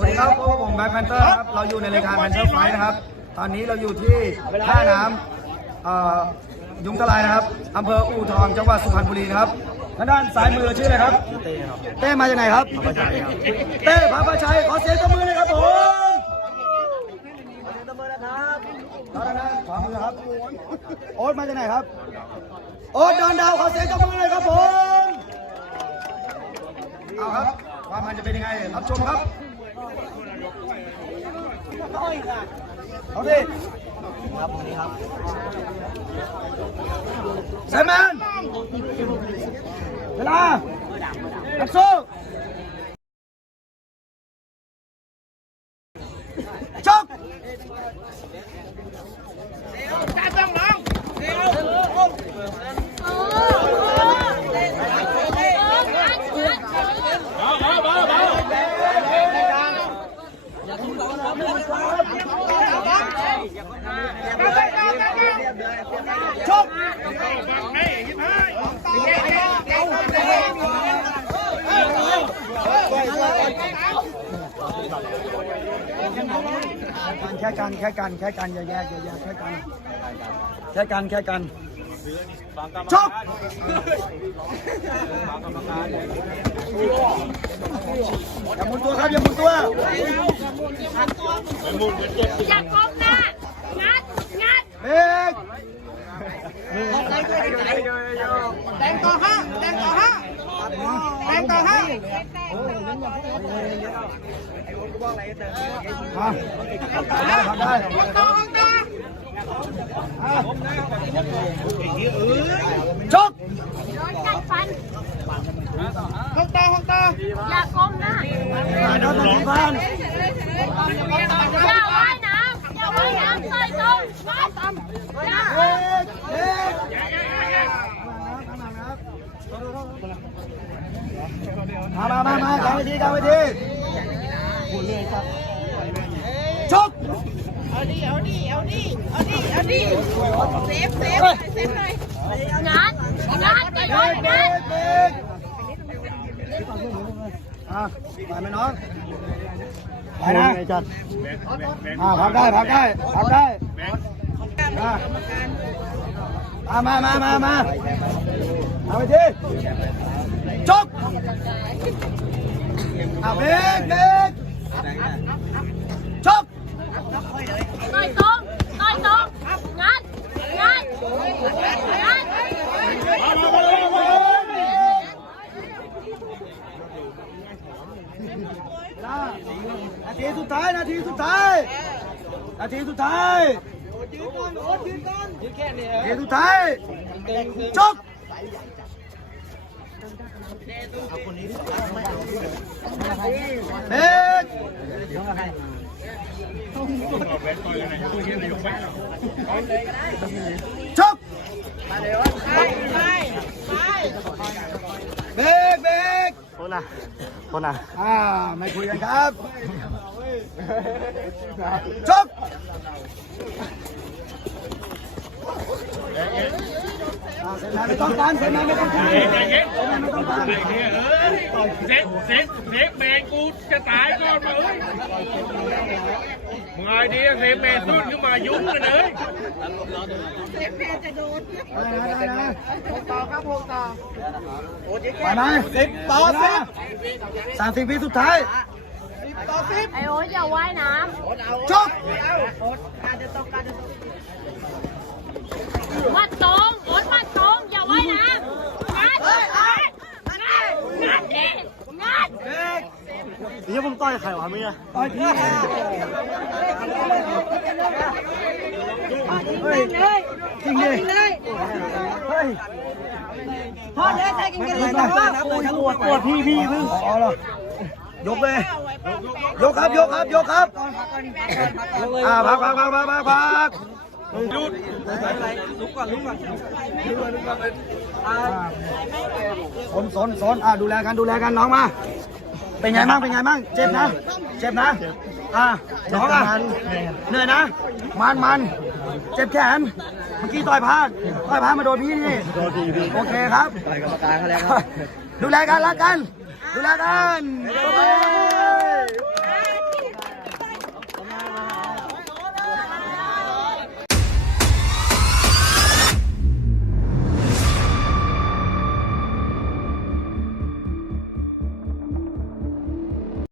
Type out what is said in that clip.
แพนเตอร์ครับ เราอยู่ในรายการแพนเตอร์ไฟนะครับ ตอนนี้เราอยู่ที่ท่าน้ำเอ่อยุงทลายนะครับอำเภออู่ทองจังหวัดสุพรรณบุรีนะครับทางด้านซ้ายมือเราชื่ออะไรครับ เต้ครับเต้มาจากไหนครับ พระชัยครับเต้พระประชัยขอเสียงตบมือเลยครับผมขอเสียงตบมือนะครับตอนนั้นขวามือครับโอ๊ตมาจากไหนครับ โอ๊ตดอนดาวขอเสียงตบมือเลยครับผม เอาครับว่ามันจะเป็นยังไงรับชมครับ เอาดิครับวันนี้ครับเซมแมนเวลานักสู้ชก ชกแค่กันแค่กันแค่กันอย่าแยกอย่าแยกแค่กันแค่กันแค่กัน ชกอย่าหมุนตัวครับอย่าหมุนตัวอย่าก้มหน้างัด งัดเบ๊กแดงต่อห้าแดงต่อห้าแดงต่อห้ามาทำได้ต่อต่อชกโดนกัดฟันหกต่อหกต่ออย่า ก้มหน้ามาโดนตัดฟันอย่าว่ายน้ำอย่าว่ายน้ำใส่ตรงว่ายต่ำอย่าเบ๊กเบ๊กมามามามากลางเวทีกลางเวทีชก เอาดิ เอาดิ เอาดิ เอาดิ เอาดิ เซฟเซฟเซฟหน่อยงัดงัดอย่าโดเบ๊นกงัเบ๊ดกเบ๊กอะไปไหมน้องไปนะอ่าพักได้พักได้พักได้มามามามามาเอาไปทีชกเอาเบ๊กเบ๊ก ต่อยตรงต่อยตรงงัดงัดงัดนาทีสุดท้ายนาทีสุดท้ายนาทีสุดท้ายนาทีสุดท้ายจบเบ๊ก จบไปไปเบ๊กเบ๊กโคตรนะโคตรนะอ่าไม่คุยกันครับจบอ่าเสร็จแล้ว ไม่ต้องการเสร็จแล้วไม่ต้องการเสร็จแล้วไม่ต้องการเซฟเซฟเซฟแมนกูจะตายก่อนมาเอ้ยมึงไอ้ดีเซฟแมนขึ้นขึ้นมายุ่งกันเลยเซฟแพรจะโดนได้ได้ได้หกต่อครับหกต่อไปไหมสิบต่อสิบสามสิบวิสุดท้ายต่อสิบไอโอ๊ตอย่าว่ายน้จบการจะต้องการจะำวัดตรงโอ๊ตวัดตรง อย่าว่ายน้ำงัด งัด งัด งัดดิงัด นี่ผมต่ อยใครวะเมียต่อยพี่เฮ้ยเลยจริงดิเลยเฮ้ยพอได้ใช้กินกันเลยต้นะองคการรับปวดปวดปวดพี่พี่เพิ่งอ๋อเหรอยกเลย ยกครับ ยกครับ ยกครับอ่าพักพักพักพักพักพักหยุดลุกก่อนลุกก่อนสนสนสนอ่าดูแลกันดูแลกันน้องมา เป็นไงบ้างเป็นไงบ้างเจ็บนะ เจ็บนะ อ่าน้องอะเหนื่อยนะ มันมันเจ็บแขน เมื่อกี้ต่อยพลาดต่อยพลาดมาโดนพี่นี่โดนทีพี่โอเคครับต่อยกรรมการเขาแล้วดูแลกันรักกัน ดูแลกัน